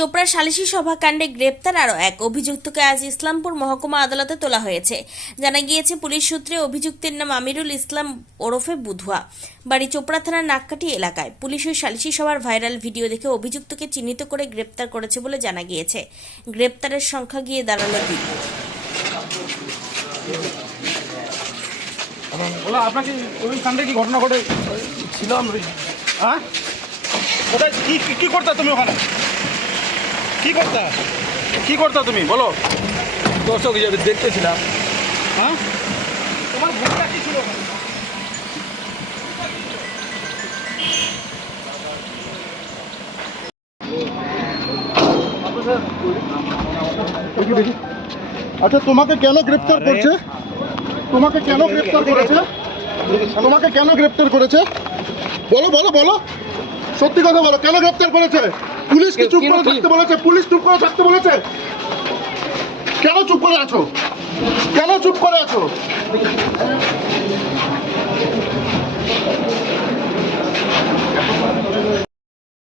চোপড়া সালিশি সভা কাণ্ডে গ্রেপ্তার আরও এক অভিযুক্তকে আজ ইসলামপুর মহকুমা আদালতে তোলা হয়েছে। জানা গিয়েছে, পুলিশ সূত্রে অভিযুক্তের নাম আমিরুল ইসলাম ওরফে বুধুয়া, বাড়ি চোপড়া থানার নাককাটি এলাকায়। পুলিশ ওই সালিশি সভার ভাইরাল ভিডিও দেখে অভিযুক্তকে চিহ্নিত করে গ্রেপ্তার করেছে বলে জানা গিয়েছে। গ্রেপ্তারের সংখ্যা গিয়ে দাঁড়ালো 2। আপনাকে ওই কাণ্ডে কি ঘটনা ঘটে ছিলাম? হ্যাঁ, কোথায় কি করতে তুমি ওখানে? কি করতে তুমি বলো? দর্শক হিসাবে দেখতেছিলাম। হ্যাঁ, তোমার ভূমিকা কি ছিল ওখানে? আচ্ছা, তোমাকে কেন গ্রেপ্তার করছে? তোমাকে কেন গ্রেপ্তার করেছে? তোমাকে কেন গ্রেপ্তার করেছে? বলো বলো বলো, সত্যি কথা বলো, কেন গ্রেপ্তার করেছে? পুলিশ কি চুপ করে থাকতে বলেছে? পুলিশ চুপ করে থাকতে বলেছে? কেন চুপ করে আছো? কেন চুপ করে আছো?